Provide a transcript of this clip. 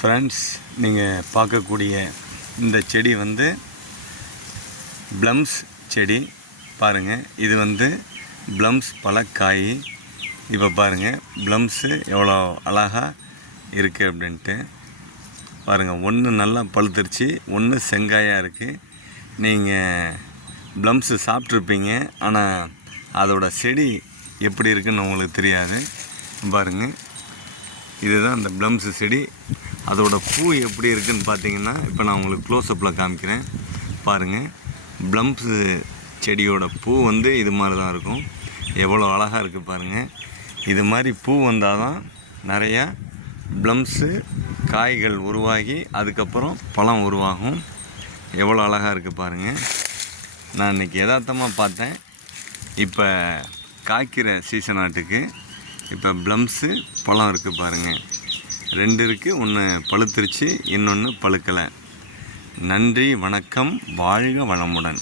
Friends நீங்கள் பார்க்கக்கூடிய இந்த செடி வந்து ப்ளம்ஸ் செடி. பாருங்கள் இது வந்து ப்ளம்ஸ் பழக்காய். இப்போ பாருங்கள் ப்ளம்ஸு எவ்வளோ அழகாக இருக்குது அப்படின்ட்டு. பாருங்கள் ஒன்று நல்லா பழுத்துருச்சு ஒன்று செங்காயாக இருக்குது நீங்கள் ப்ளம்ஸு சாப்பிட்ருப்பீங்க ஆனால் அதோடய செடி எப்படி இருக்குன்னு உங்களுக்கு தெரியாது. பாருங்கள் இதுதான் அந்த ப்ளம்ஸு செடி. அதோட பூ எப்படி இருக்குதுன்னு பார்த்தீங்கன்னா இப்போ நான் உங்களுக்கு க்ளோஸ்அப்பில் காமிக்கிறேன். பாருங்கள் ப்ளம்ஸு செடியோட பூ வந்து இது மாதிரி தான் இருக்கும். எவ்வளோ அழகாக இருக்குது பாருங்கள் இது மாதிரி பூ வந்தால் தான் நிறையா ப்ளம்ஸு காய்கள் உருவாகி அதுக்கப்புறம் பழம் உருவாகும். எவ்வளோ அழகாக இருக்குது பாருங்கள் நான் இன்றைக்கி யதார்த்தமாக பார்த்தேன். இப்போ காய்க்கிற சீசன் ஆட்டுக்கு இப்போ ப்ளம்ஸு பழம் இருக்குது பாருங்கள் ரெண்டு இருக்குது ஒன்று பழுத்துருச்சு இன்னொன்று பழுக்கலை. நன்றி வணக்கம் வாழ்க வளமுடன்.